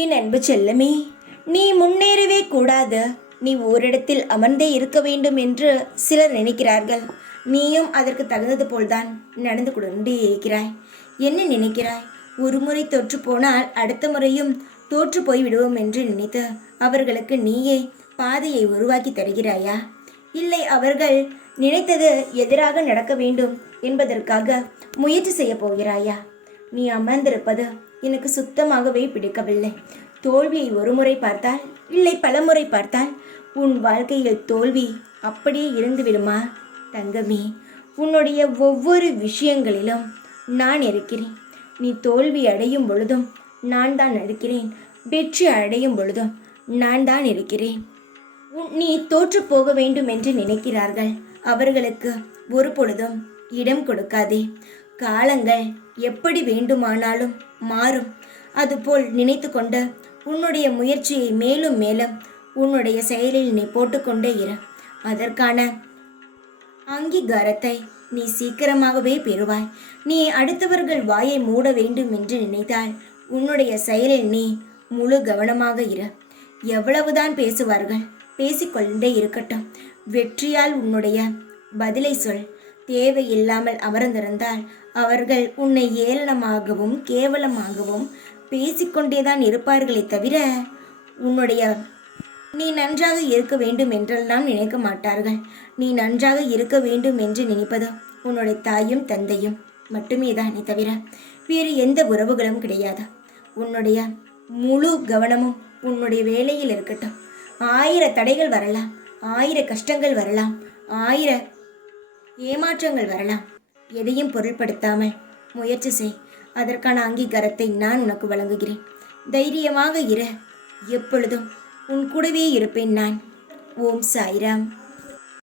என் அன்பு செல்லமே, நீ முன்னேறவே கூடாது, நீ ஓரிடத்தில் அமர்ந்தே இருக்க வேண்டும் என்று சிலர் நினைக்கிறார்கள். நீயும் அதற்கு தகுந்தது போல்தான் நடந்து கொண்டே இருக்கிறாய். என்ன நினைக்கிறாய்? ஒரு முறை தோற்று போனால் அடுத்த முறையும் தோற்று போய் விடுவோம் என்று நினைத்து அவர்களுக்கு நீயே பாதையை உருவாக்கி தருகிறாயா? இல்லை, அவர்கள் நினைத்தது எதிராக நடக்க வேண்டும் என்பதற்காக முயற்சி செய்ய போகிறாயா? நீ அமர்ந்திருப்பது எனக்கு சுத்தமாகவே பிடிக்கவில்லை. தோல்வியை ஒரு முறை பார்த்தால், இல்லை பலமுறை பார்த்தால் உன் வாழ்க்கையில் தோல்வி அப்படியே இருந்து விடுமா? தங்கமே, உன்னுடைய ஒவ்வொரு விஷயங்களிலும் நான் இருக்கிறேன். நீ தோல்வி அடையும் பொழுதும் நான் தான் இருக்கிறேன், வெற்றி அடையும் பொழுதும் நான் தான் இருக்கிறேன். நீ தோற்று போக வேண்டும் என்று நினைக்கிறார்கள். அவர்களுக்கு ஒரு பொழுதும் இடம் கொடுக்காதே. காலங்கள் எப்படி வேண்டுமானாலும் மாறும். அதுபோல் நினைத்து கொண்டு உன்னுடைய முயற்சியை மேலும் மேலும் உன்னுடைய செயலில் நீ போட்டுக்கொண்டே இரு. அதற்கான அங்கீகாரத்தை நீ சீக்கிரமாகவே பெறுவாய். நீ அடுத்தவர்கள் வாயை மூட வேண்டும் என்று நினைத்தால் உன்னுடைய செயலில் நீ முழு கவனமாக இரு. எவ்வளவுதான் பேசுவார்கள், பேசிக்கொண்டே இருக்கட்டும். வெற்றியால் உன்னுடைய பதிலை சொல். தேவையில்லாமல் அமர்ந்திருந்தால் அவர்கள் உன்னை ஏளனமாகவும் கேவலமாகவும் பேசிக்கொண்டேதான் இருப்பார்களே தவிர உன்னுடைய நீ நன்றாக இருக்க வேண்டும் என்றெல்லாம் நினைக்க மாட்டார்கள். நீ நன்றாக இருக்க வேண்டும் என்று நினைப்பது உன்னுடைய தாயும் தந்தையும் மட்டுமே தானே தவிர வேறு எந்த உறவுகளும் கிடையாது. உன்னுடைய முழு கவனமும் உன்னுடைய வேலையில் இருக்கட்டும். 1000 தடைகள் வரலாம், 1000 கஷ்டங்கள் வரலாம், 1000 ஏமாற்றங்கள் வரலாம். எதையும் பொருட்படுத்தாமல் முயற்சி செய். அதற்கான அங்கீகாரத்தை நான் உனக்கு வழங்குகிறேன். தைரியமாக இரு. எப்பொழுதும் உன் கூடவே இருப்பேன் நான். ஓம் சாய்ராம்.